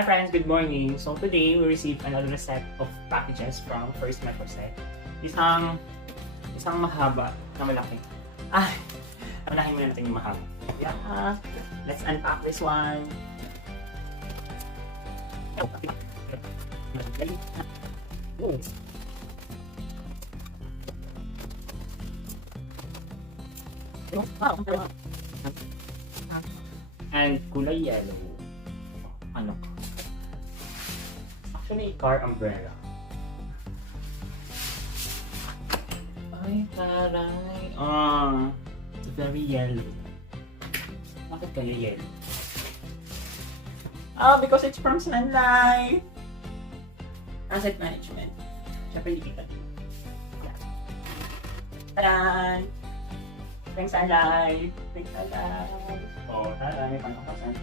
Hi friends, good morning. So today we received another set of packages from First Metro Set. Isang mahaba na malaki. Unahin muna natin yung mahaba. Yeah, let's unpack this one. And kulay yellow. Ano ka? Actually, car umbrella. Ay, taray. It's very yellow. Bakit kaya yellow? Because it's from Sun Life. Asset management. Siyempre, hindi kita. Tadan! Thanks, Sun Life. Thanks, Sun Life. Oh, taray. May panakasan.